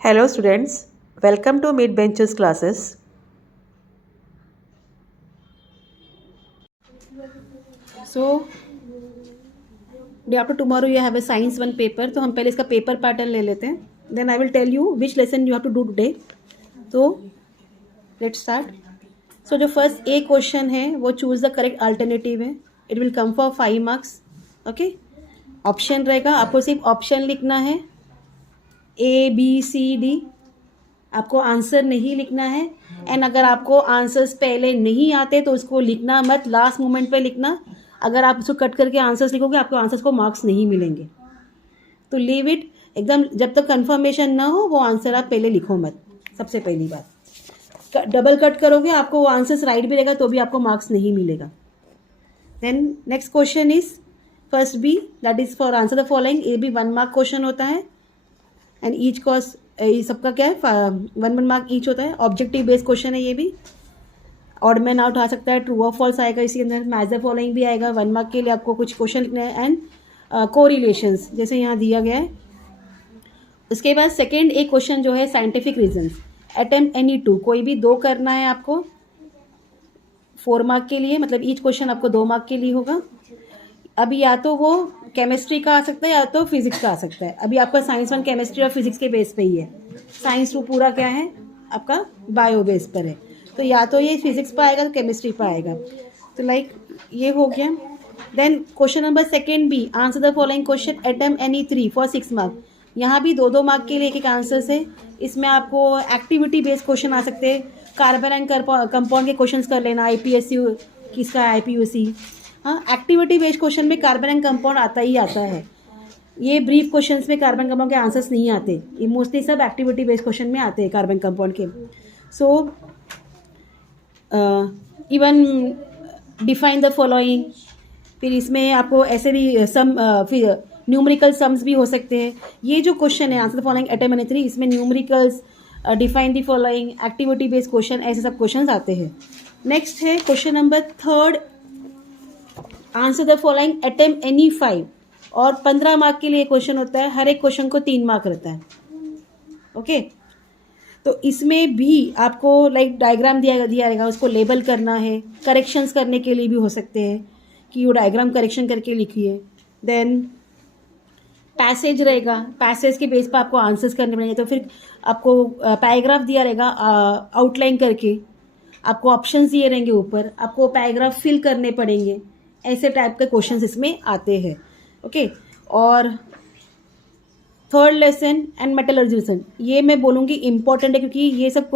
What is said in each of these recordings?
Hello students, welcome to Mid Benches classes. So day after tomorrow you have a science one paper. तो हम पहले इसका paper pattern ले लेते हैं. Then I will tell you which lesson you have to do today. So let's start. So जो first A question है वो choose the correct alternative है. It will come for 5 marks. Okay. Option रहेगा, आपको सिर्फ ऑप्शन लिखना है ABCD. आपको आंसर नहीं लिखना है. एंड अगर आपको आंसर्स पहले नहीं आते तो उसको लिखना मत, लास्ट मोमेंट पे लिखना. अगर आप उसको कट करके आंसर्स लिखोगे आपको आंसर्स को मार्क्स नहीं मिलेंगे. तो लीव इट एकदम, जब तक कंफर्मेशन ना हो वो आंसर आप पहले लिखो मत. सबसे पहली बात, डबल कट करोगे आपको वो आंसर्स राइट भी रहेगा तो भी आपको मार्क्स नहीं मिलेगा. Then next question is first B, that is for answer the following. A B 1 mark question होता है एंड ईच कॉस्ट ये सबका क्या है 1 मार्क ईच होता है. ऑब्जेक्टिव बेस्ड क्वेश्चन है ये भी. ऑड मैन आउट आ सकता है, ट्रू और फॉल्स आएगा इसके अंदर. मैच द फॉलोइंग भी आएगा. 1 मार्क के लिए आपको कुछ क्वेश्चन लिखना है एंड कोरिलेशंस जैसे यहाँ दिया गया है. उसके बाद सेकेंड एक क्वेश्चन जो है साइंटिफिक रीजंस. अटेम्प्ट एनी 2, कोई भी 2 करना है आपको 4 मार्क के लिए, मतलब ईच क्वेश्चन आपको 2 मार्क के लिए होगा. अभी या तो वो केमिस्ट्री का आ सकता है या तो फिजिक्स का आ सकता है. अभी आपका साइंस 1 केमिस्ट्री और फिजिक्स के बेस पे ही है. साइंस 2 पूरा क्या है आपका बायो बेस पर है. तो या तो ये फिजिक्स पर आएगा तो केमिस्ट्री पर आएगा. तो लाइक ये हो गया. Then question number second B, answer the following question attempt any 3 for 6 mark. यहाँ भी 2-2 मार्क के लिए एक आंसर्स है. इसमें आपको एक्टिविटी बेस्ड क्वेश्चन आ सकते हैं. कार्बन एंड कंपाउंड के क्वेश्चन कर लेना. IPSC किसका है, IPUC. हाँ, एक्टिविटी बेस्ड क्वेश्चन में कार्बन एंड कंपाउंड आता ही आता है. ये ब्रीफ क्वेश्चंस में कार्बन कंपाउंड के आंसर्स नहीं आते. ये मोस्टली सब एक्टिविटी बेस्ड क्वेश्चन में आते हैं कार्बन कंपाउंड के. So even define the following. फिर इसमें आपको ऐसे भी सम न्यूमेरिकल सम्स भी हो सकते हैं. ये जो क्वेश्चन है answer the following attempt any 3, इसमें numericals, define the following, activity based question, ऐसे सब क्वेश्चन आते हैं. नेक्स्ट है question number third, answer the following attempt any 5. और 15 मार्क के लिए क्वेश्चन होता है. हर एक क्वेश्चन को 3 मार्क रहता है. ओके. तो इसमें भी आपको लाइक डायग्राम दिया रहेगा, उसको लेबल करना है. करेक्शंस करने के लिए भी हो सकते हैं कि वो डायग्राम करेक्शन करके लिखिए. देन पैसेज रहेगा, पैसेज के बेस पर आपको आंसर्स करने पड़ेंगे. तो फिर आपको पैराग्राफ दिया रहेगा आउटलाइन करके. आपको ऑप्शंस दिए रहेंगे ऊपर, आपको पैराग्राफ फिल करने पड़ेंगे. ऐसे टाइप के क्वेश्चंस इसमें आते हैं. ओके. और थर्ड लेसन एंड मेटलर्जिज्म, ये मैं बोलूँगी इम्पॉर्टेंट है क्योंकि ये सब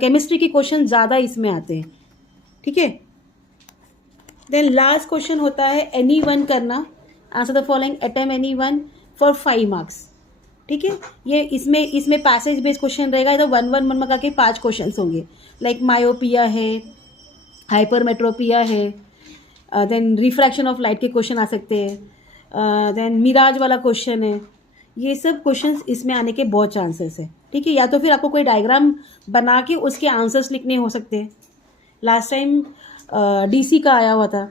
केमिस्ट्री के क्वेश्चन ज़्यादा इसमें आते हैं. ठीक है. देन लास्ट क्वेश्चन होता है एनी 1 करना. Answer the following attempt any 1 for 5 marks. ठीक है. ये इसमें पैसेज बेस्ड क्वेश्चन रहेगा. तो 1 मार्क के 5 क्वेश्चन होंगे. लाइक मायोपिया है, हाइपरमेट्रोपिया है, देन रिफ्रैक्शन ऑफ लाइट के क्वेश्चन आ सकते हैं. देन मिराज वाला क्वेश्चन है. ये सब क्वेश्चंस इसमें आने के बहुत चांसेस है. ठीक है. या तो फिर आपको कोई डायग्राम बना के उसके आंसर्स लिखने हो सकते हैं. लास्ट टाइम DC का आया हुआ था.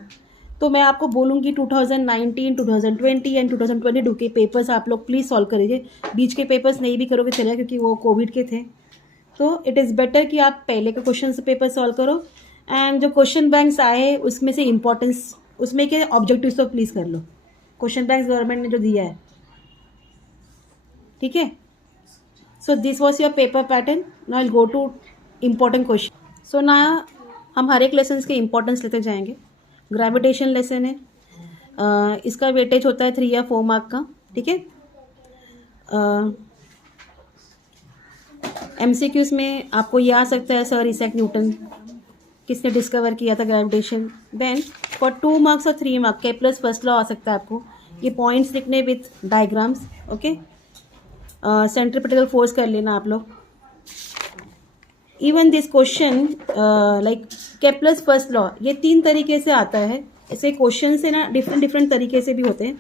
तो मैं आपको बोलूँगी 2019, 2020 एंड 2022 के पेपर्स आप लोग प्लीज़ सॉल्व करिए. बीच के पेपर्स नहीं भी करोगे चलेगा क्योंकि वो कोविड के थे. तो इट इज़ बेटर कि आप पहले के क्वेश्चन से पेपर सॉल्व करो. एंड जो क्वेश्चन बैंक्स आए उसमें से इम्पोर्टेंस, उसमें के ऑब्जेक्टिव्स तो प्लीज़ कर लो. क्वेश्चन बैंक्स गवर्नमेंट ने जो दिया है. ठीक है. So this was your paper pattern. Now will go to important question. So ना हम हर एक लेसन के इम्पोर्टेंस लेते जाएंगे. ग्रेविटेशन लेसन है. इसका वेटेज होता है 3 या 4 मार्क का. ठीक है. MCQs में आपको ये आ सकता है सर इसैक न्यूटन किसने डिस्कवर किया था ग्रेविटेशन. देन फॉर 2 मार्क्स और 3 मार्क केप्लर्स फर्स्ट लॉ आ सकता है आपको. ये पॉइंट्स लिखने with diagrams. Okay. Centripetal force कर लेना आप लोग. Even this question like Kepler's first law, ये 3 तरीके से आता है. ऐसे क्वेश्चन से ना डिफरेंट तरीके से भी होते हैं.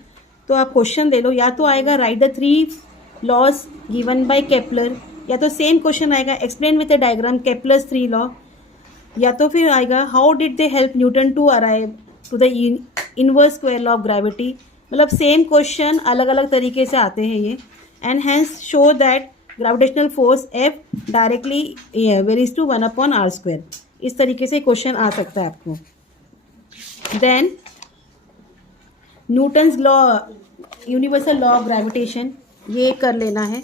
तो आप क्वेश्चन ले लो. या तो आएगा write the 3 laws given by Kepler, या तो सेम क्वेश्चन आएगा explain with a diagram Kepler's 3 law, या तो फिर आएगा how did they help Newton to arrive to the inverse square law of gravity. मतलब सेम क्वेश्चन अलग अलग तरीके से आते हैं ये. And hence show that gravitational force F directly varies to 1/r²। इस तरीके से क्वेश्चन आ सकता है आपको। Then Newton's law, universal law of gravitation, ये कर लेना है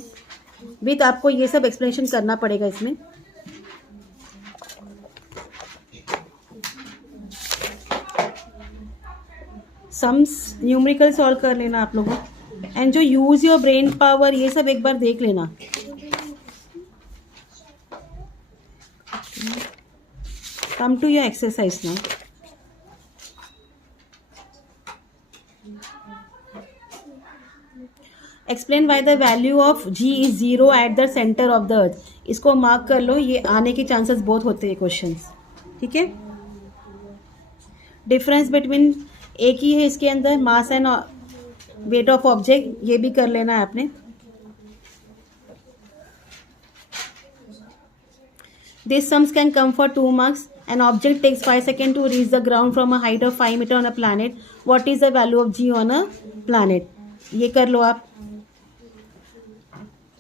विद, आपको ये सब एक्सप्लेनेशन करना पड़ेगा इसमें। सम्स न्यूमेरिकल सॉल्व कर लेना आप लोगों। एंड जो यूज योर ब्रेन पावर, ये सब एक बार देख लेना। Come to your exercise now. Explain why the value of G is 0 at the centre of the earth. इसको मार्क कर लो, ये आने के चांसेस बहुत होते हैं क्वेश्चंस, ठीक है। डिफरेंस बिटवीन, एक ही है इसके अंदर, mass and weight of object, ये भी कर लेना है आपने। This sums can come for 2 marks. An object takes 5 seconds to reach the ground from a height of 5 meters on a planet. What is the value of g on a planet? ये कर लो आप।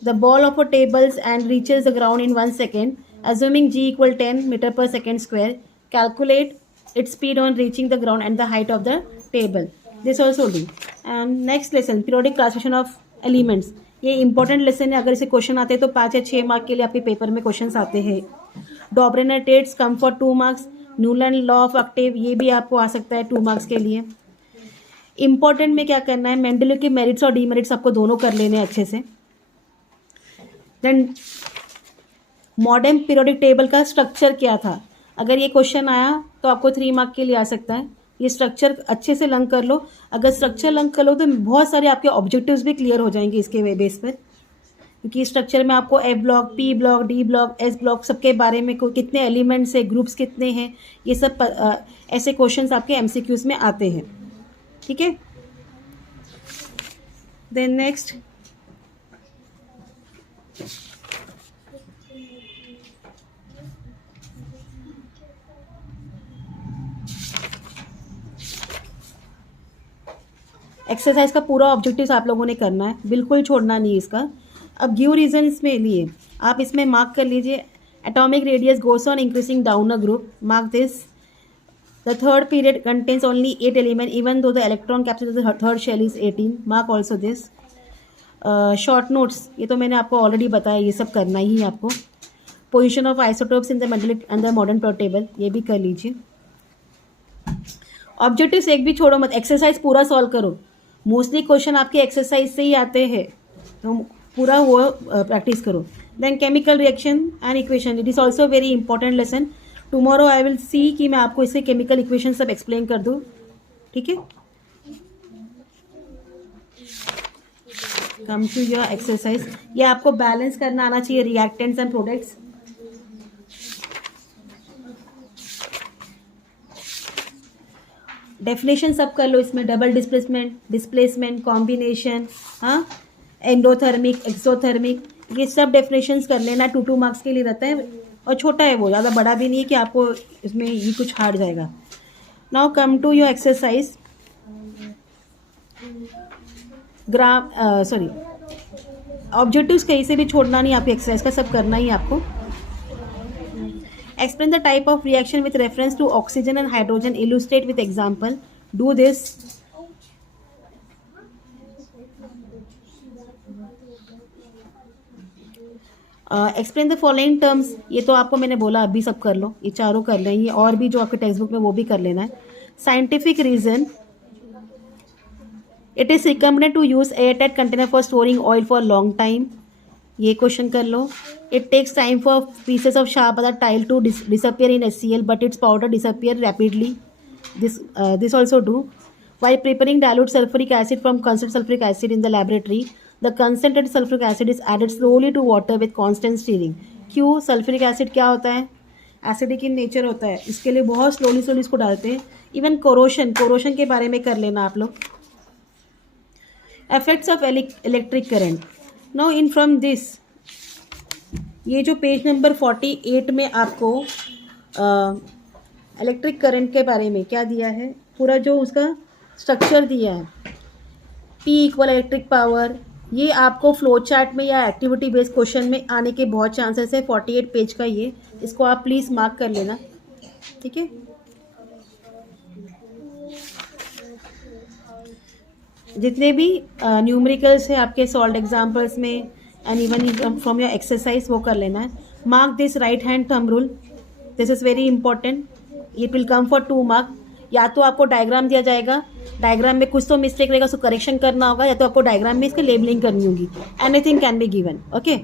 The ball of a tables and reaches the ground in 1 second, assuming g equal 10 meter per second square. Calculate its speed on reaching the ground and the height of the table. This also do. And next lesson, periodic classification of elements. ये important lesson है, अगर इसे question आते हैं तो 5 या 6 mark के लिए आपके पेपर में क्वेश्चंस आते हैं। Dobereiner's triads come for 2 marks. Newlands law of octave, ये भी आपको आ सकता है 2 मार्क्स के लिए। इंपॉर्टेंट में क्या करना है, मेंडल के मेरिट्स और डीमेरिट्स आपको दोनों कर लेने हैं अच्छे से। देन मॉडर्न पीरियोडिक टेबल का स्ट्रक्चर क्या था, अगर ये क्वेश्चन आया तो आपको 3 मार्क के लिए आ सकता है। ये स्ट्रक्चर अच्छे से लर्न कर लो। अगर स्ट्रक्चर लर्न कर लो तो बहुत सारे आपके ऑब्जेक्टिव्स भी क्लियर हो जाएंगे इसके बेस पर, क्योंकि स्ट्रक्चर में आपको A block, P block, D block, S block, सबके बारे में कितने एलिमेंट्स है, ग्रुप्स कितने हैं, ये सब ऐसे क्वेश्चंस आपके एमसीक्यूज में आते हैं, ठीक है। देन नेक्स्ट, एक्सरसाइज का पूरा ऑब्जेक्टिव्स आप लोगों ने करना है, बिल्कुल छोड़ना नहीं इसका। अब गिव रीजन्स में लिए आप इसमें मार्क कर लीजिए। Atomic radius goes on increasing down a group, mark this. The third period contains only 8 element even though the electron capsule the third shell is 18, mark also this. Short notes, ये तो मैंने आपको already बताया, ये सब करना ही है आपको। Position of isotopes in the metallic and the modern periodic table, ये भी कर लीजिए। ऑब्जेक्टिव्स एक भी छोड़ो मत, एक्सरसाइज पूरा सॉल्व करो। मोस्टली क्वेश्चन आपके एक्सरसाइज से ही आते हैं, तो पूरा वो प्रैक्टिस करो। Then chemical reaction and equation, it is also very important lesson. Tomorrow I will see कि मैं आपको इससे केमिकल इक्वेशन सब एक्सप्लेन कर दूँ, ठीक है। कम टू योर एक्सरसाइज, ये आपको बैलेंस करना आना चाहिए रिएक्टेंट्स एंड प्रोडक्ट्स। डेफिनेशन सब कर लो इसमें, डबल डिस्प्लेसमेंट, कॉम्बिनेशन, हाँ, एंडोथर्मिक, एक्सोथर्मिक, ये सब डेफिनेशंस कर लेना। 2 मार्क्स के लिए रहता है और छोटा है वो, ज़्यादा बड़ा भी नहीं है कि आपको इसमें ये कुछ हार्ड जाएगा। Now come to your exercise. Objectives कहीं से भी छोड़ना नहीं, आपकी एक्सरसाइज का सब करना ही आपको। Explain the type of reaction with reference to oxygen and hydrogen. Illustrate with example. Do this. Explain the following terms. ये तो आपको मैंने बोला, अभी सब कर लो, ये चारों कर लें, ये और भी जो आपके टेक्स्ट बुक में वो भी कर लेना है। Scientific reason. It is recommended to use airtight container for storing oil for long time. ये क्वेश्चन कर लो। It takes time for pieces of sharp other tile to disappear in HCl, but it's powder disappear rapidly. This also do. While preparing dilute sulphuric acid from concentrated sulphuric acid in the laboratory, the concentrated sulphuric acid is added slowly to water with constant stirring. क्यों? Sulphuric acid क्या होता है, acidic in nature होता है, इसके लिए बहुत slowly इसको डालते हैं। इवन कोरोशन के बारे में कर लेना आप लोग। Effects of electric current. Now in from this, ये जो पेज नंबर 48 में आपको इलेक्ट्रिक करंट के बारे में क्या दिया है, पूरा जो उसका स्ट्रक्चर दिया है, P इक्वल इलेक्ट्रिक पावर, ये आपको फ्लो चार्ट में या एक्टिविटी बेस्ड क्वेश्चन में आने के बहुत चांसेस है। 48 पेज का ये, इसको आप प्लीज़ मार्क कर लेना, ठीक है। जितने भी न्यूमेरिकल्स है आपके सॉल्व एग्जाम्पल्स में and even from your exercise वो कर लेना है। Mark this right hand thumb rule, this is very important, it will come for 2 mark. या तो आपको डायग्राम दिया जाएगा, डायग्राम में कुछ तो मिस्टेक रहेगा, उसको करेक्शन करना होगा, या तो आपको डायग्राम में इसकी लेबलिंग करनी होगी। Anything can be given, okay.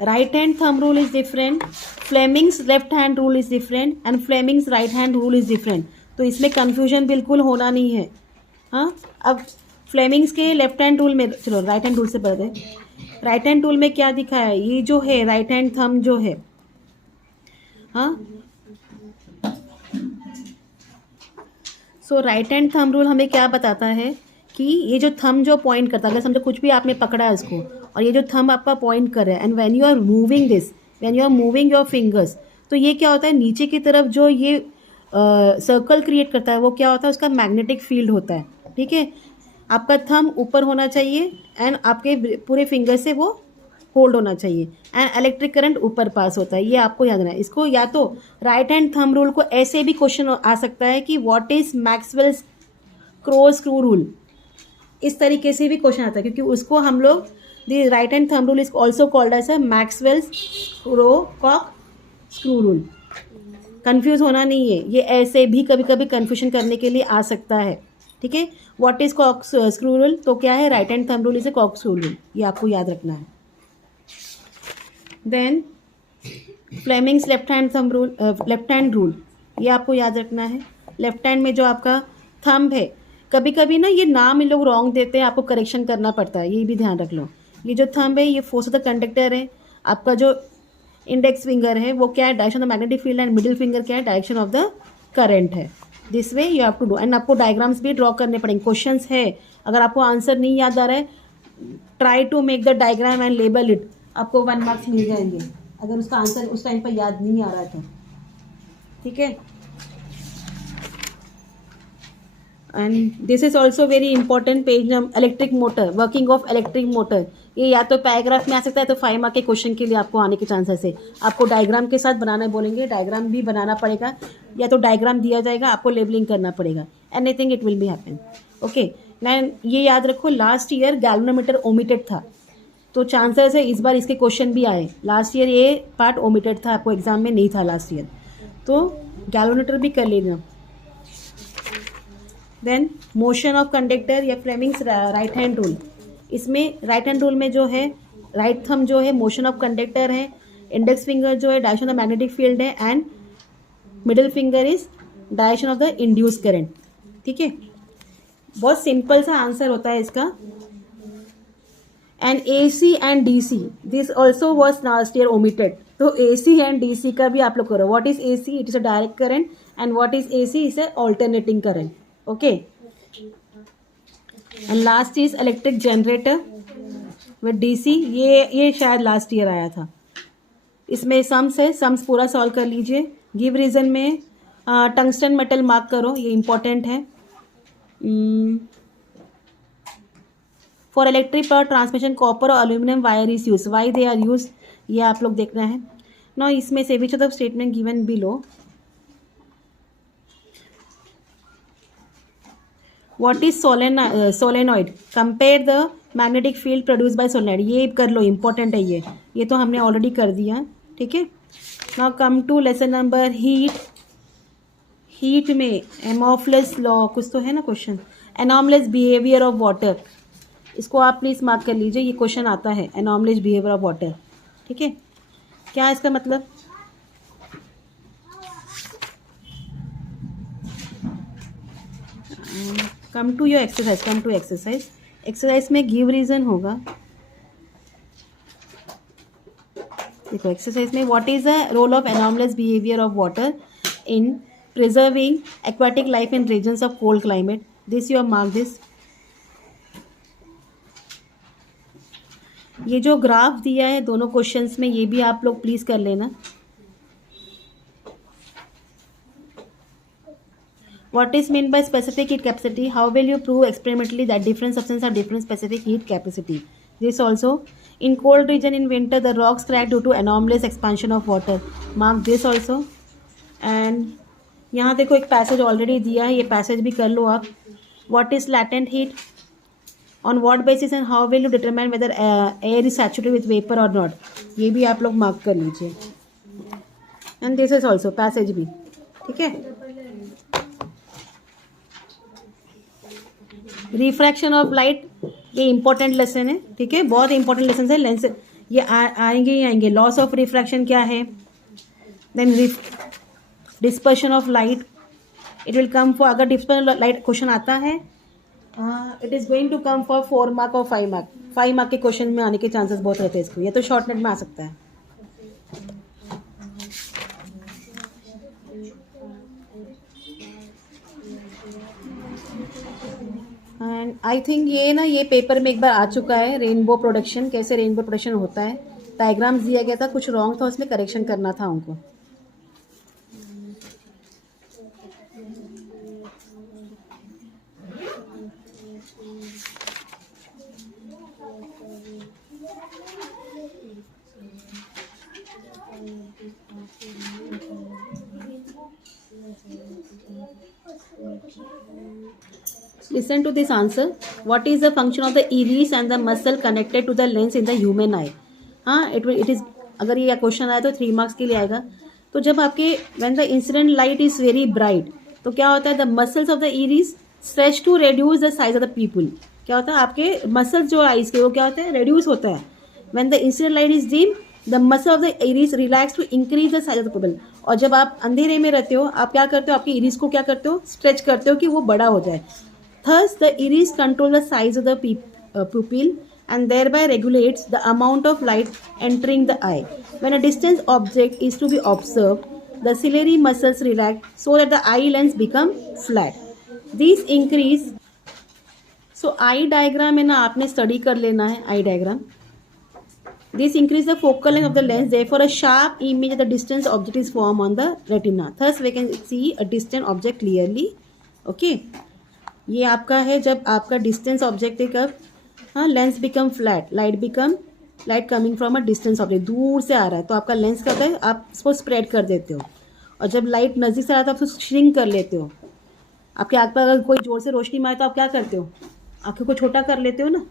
Right hand thumb rule is different, Fleming's left hand rule is different and Fleming's right hand rule is different. तो इसमें कंफ्यूजन बिल्कुल होना नहीं है। हाँ, अब फ्लेमिंग्स के लेफ्ट हैंड रूल में, चलो राइट हैंड रूल से पढ़ते हैं। राइट हैंड रूल में क्या दिखा है, ये जो है राइट हैंड थंब जो है, हाँ, सो राइट हैंड थंब रूल हमें क्या बताता है कि ये जो थंब जो पॉइंट करता है, अगर समझो कुछ भी आपने पकड़ा है इसको और ये जो थंब आपका पॉइंट कर रहा है, and when you are moving this, when you are moving your fingers, तो ये क्या होता है, नीचे की तरफ जो ये सर्कल क्रिएट करता है वो क्या होता है, उसका मैग्नेटिक फील्ड होता है, ठीक है। आपका थंब ऊपर होना चाहिए एंड आपके पूरे फिंगर से वो होल्ड होना चाहिए एंड इलेक्ट्रिक करंट ऊपर पास होता है, ये आपको याद रखना है। इसको या तो राइट हैंड थंब रूल को ऐसे भी क्वेश्चन आ सकता है कि what is Maxwell's crow screw rule, इस तरीके से भी क्वेश्चन आता है, क्योंकि उसको हम लोग the right hand thumb rule is also called as a Maxwell's crow corkscrew rule. Confuse होना नहीं है, ये ऐसे भी कभी कभी कंफ्यूजन करने के लिए आ सकता है, ठीक है। What is corkscrew rule, तो क्या है, right hand thumb rule is a corkscrew rule, ये आपको याद रखना है। Then Fleming's left hand thumb rule, left hand rule, ये आपको याद रखना है। लेफ्ट हैंड में जो आपका थंब है, कभी कभी ना ये नाम इन लोग रॉन्ग देते हैं, आपको करेक्शन करना पड़ता है, ये भी ध्यान रख लो। ये जो थंब है ये फोर्स ऑफ द कंडक्टर है, आपका जो इंडेक्स फिंगर है वो क्या है, direction of the magnetic field, and middle finger क्या है, डायरेक्शन ऑफ द करंट है। This way you have to do, and आपको डायग्राम्स भी ड्रॉ करने पड़ेंगे। क्वेश्चंस है, अगर आपको आंसर नहीं याद आ रहा है, try to make the diagram and label it, आपको 1 मार्क्स मिल जाएंगे अगर उसका आंसर उस टाइम पर याद नहीं आ रहा है तो, ठीक है। And this is also very important page number, electric motor, working of electric motor, ये या तो पैराग्राफ में आ सकता है, तो 5 मार्क के क्वेश्चन के लिए आपको आने के चांसेस है। आपको डायग्राम के साथ बनाना बोलेंगे, डायग्राम भी बनाना पड़ेगा, या तो डायग्राम दिया जाएगा, आपको लेबलिंग करना पड़ेगा, anything it will be happen, okay. मैं ये याद रखो, लास्ट ईयर गैल्वेनोमीटर ओमिटेड था, तो चांसेस है इस बार इसके क्वेश्चन भी आए। लास्ट ईयर ये पार्ट ओमिटेड था, आपको एग्जाम में नहीं था लास्ट ईयर, तो गैल्वेनोमीटर भी कर लेना। देन मोशन ऑफ कंडक्टर या फ्लेमिंग्स राइट हैंड रूल, इसमें राइट हैंड रूल में जो है राइट थंब जो है मोशन ऑफ कंडक्टर है, इंडेक्स फिंगर जो है डायरेक्शन ऑफ मैग्नेटिक फील्ड है, and middle finger is direction of the induce current, ठीक है। बहुत सिंपल सा आंसर होता है इसका। And AC and DC, this also was last year omitted, तो AC एंड DC का भी आप लोग करो। What is AC, it is a direct current, and what is AC is a alternating current, okay. And last is electric generator with DC, ये शायद last year आया था। इसमें सम्स है, सम्स पूरा सॉल्व कर लीजिए। गिव रीजन में टंगस्टन मेटल मार्क करो, ये इंपॉर्टेंट है। For electric power transmission copper और aluminium wire is use, why they are use, ये आप लोग देखना है ना। इसमें से which of the statement given below, what is solenoid, compare the magnetic field produce by solenoid, ये कर लो, इंपॉर्टेंट है ये तो हमने ऑलरेडी कर दिया, ठीक है। Now come to lesson number heat. Heat में एमॉफलेस लॉ कुछ तो है ना question, anomalous behaviour of water, इसको आप प्लीज मार्क कर लीजिए, ये क्वेश्चन आता है, एनॉमलेस बिहेवियर ऑफ वाटर, ठीक है। क्या है इसका मतलब, come to your exercise, come to exercise. Exercise में गिव रीजन होगा, देखो एक्सरसाइज में, what is the role of anomalous behaviour of water in preserving aquatic life in regions of cold climate, this you have mark this. ये जो graph दिया है दोनों questions में, ये भी आप लोग प्लीज कर लेना। What is meant by specific heat capacity? How will you prove experimentally that different substances have different specific heat capacity? This also. In cold region in winter, the rocks crack due to anomalous expansion of water. Mark this also. And यहाँ देखो एक passage already दिया है, ये passage भी कर लो आप. What is latent heat? On what basis and how will you determine whether air is saturated with vapor or not? ये भी आप लोग मार्क कर लीजिए. And this is also passage भी. ठीक है. रिफ्रैक्शन ऑफ लाइट, ये इंपॉर्टेंट लेसन है. ठीक है, बहुत इंपॉर्टेंट लेसन है. लेंस ये आएंगे ही आएंगे. लॉस ऑफ रिफ्रैक्शन क्या है? Then dispersion of light, it will come for, अगर डिस्पर्शन लाइट क्वेश्चन आता है it is going to come for 4 mark और 5 मार्क. 5 मार्क के क्वेश्चन में आने के चांसेस बहुत रहते हैं इसको. ये तो शॉर्टनेट में आ सकता है. एंड आई थिंक ये पेपर में एक बार आ चुका है. रेनबो प्रोडक्शन, कैसे रेनबो प्रोडक्शन होता है, डायग्राम्स दिया गया था, कुछ रॉन्ग था उसमें, करेक्शन करना था उनको. Listen to this answer. What is the function of the iris and the muscle connected to the lens in the human eye? हाँ, it is, अगर ये क्वेश्चन आया तो 3 मार्क्स के लिए आएगा. तो जब आपके when the incident light is very bright, तो क्या होता है, the muscles of the iris stretch to reduce the size of the pupil. क्या होता है, आपके मसल्स जो आइज के वो क्या होता है, reduce होता है. when the incident light is dim, the muscle of the iris relax to increase the size of the pupil. और जब आप अंधेरे में रहते हो, आप क्या करते हो, आपकी iris को क्या करते हो, स्ट्रेच करते हो कि वो बड़ा हो जाए. Thus, the iris controls the size of the pupil and thereby regulates the amount of light entering the eye. When a distant object is to be observed, the ciliary muscles relax so that the eye lens become flat. These increase. So, eye diagram है ना, आपने study कर लेना है eye diagram. This increase the focal length of the lens. Therefore, a sharp image of the distant object is formed on the retina. Thus, we can see a distant object clearly. Okay. ये आपका है जब आपका distance object है, कब, हाँ, lens become flat, light coming from a distance object, दूर से आ रहा है तो आपका लेंस क्या होता है, आप इसको स्प्रेड कर देते हो. और जब लाइट नज़दीक से आ रहा है तो आप उसको श्रिंक कर लेते हो. आपके आँख पर अगर कोई जोर से रोशनी मारे तो आप क्या करते हो, आँखों को छोटा कर लेते हो ना.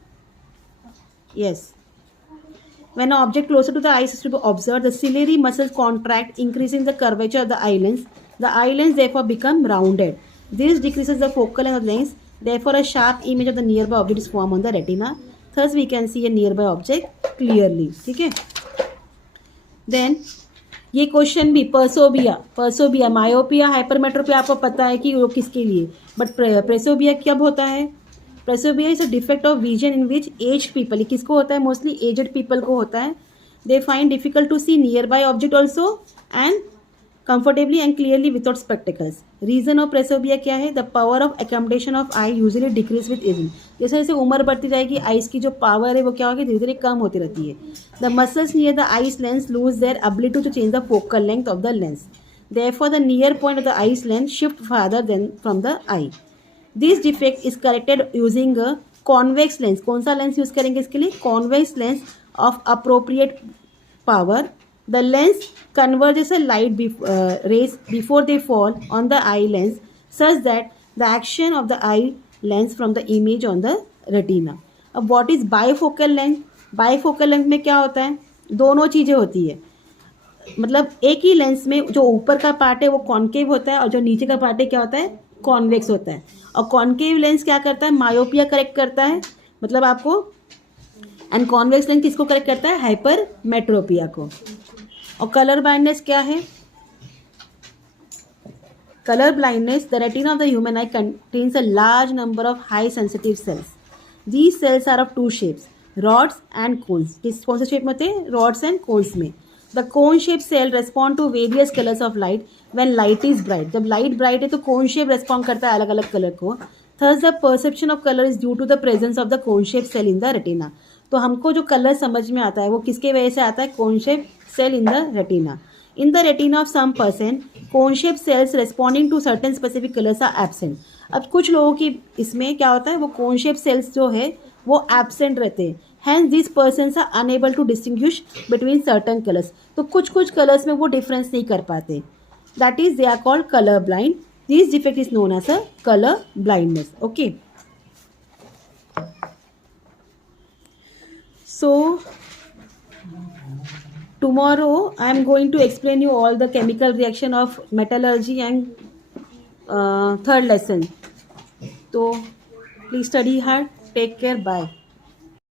Yes. When an object closer to the eye is to be observed, the ciliary muscles contract, increasing the curvature of the eye lens. The eye lens therefore become rounded. This decreases the focal length of the lens. Therefore, a sharp image of the nearby object is formed on the retina. Thus, we can see a nearby object clearly. ठीक है. Then, ये question भी परसोबिया, myopia, hypermetropia आपको पता है कि वो किसके लिए, बट प्रेसोबिया कब होता है. Presbyopia is a defect of vision in which aged people, ये किसको होता है, मोस्टली एज्ड पीपल को होता है. They find difficult to see nearby object also and comfortably and clearly without spectacles. Reason of presbyopia क्या है, the power of accommodation of eye usually decrease with aging. जैसे जैसे उम्र बढ़ती जाएगी आइज की जो पावर है वो क्या होगी, धीरे धीरे कम होती रहती है. The muscles near the eye's lens lose their ability to change the focal length of the lens. Therefore, the near point of the eye's lens shift farther than from the eye. This defect is corrected using a convex lens. कौन सा lens use करेंगे इसके लिए, convex lens of appropriate power. The lens converges a light rays before they fall on the eye lens such that the action of the eye lens from the image on the retina. अब what is bifocal length? Bifocal length में क्या होता है, दोनों चीज़ें होती है. मतलब एक ही लेंस में जो ऊपर का पार्ट है वो कॉन्केव होता है और जो नीचे का पार्ट है क्या होता है, कॉन्वेक्स होता है. और कॉन्केव लेंस क्या करता है, मायोपिया करेक्ट करता है, मतलब आपको, एंड कॉन्वेक्स लेंस किसको करेक्ट करता है, हाइपरमेट्रोपिया को. और कलर ब्लाइंडनेस क्या है, colour blindness, the retina of the human eye contains a large number of high sensitive cells. These cells are of 2 shapes, rods and cones. किस कौन से शेप में होते हैं, रॉड्स एंड कोन्स में. The cone shape cell respond to various colours of light when light is bright. जब light bright है तो कोन शेप रेस्पॉन्ड करता है अलग अलग कलर को. Thus the perception of colour is due to the presence of the cone shape cell in the retina. तो हमको जो कलर समझ में आता है वो किसके वजह से आता है, cone shape cell in the retina. In the retina of some person, cone shaped cells responding to certain specific colors are absent. अब कुछ लोगों की इसमें क्या होता है, वो cone shaped cells जो है वो absent रहते हैं. Hence these persons are unable to distinguish between certain colors. तो कुछ कुछ कलर्स में वो डिफरेंस नहीं कर पाते. That is they are called color blind. This defect is known as a color blindness. Okay. So tomorrow I am going to explain you all the chemical reaction of metallurgy and third lesson. So please study hard. Take care. Bye.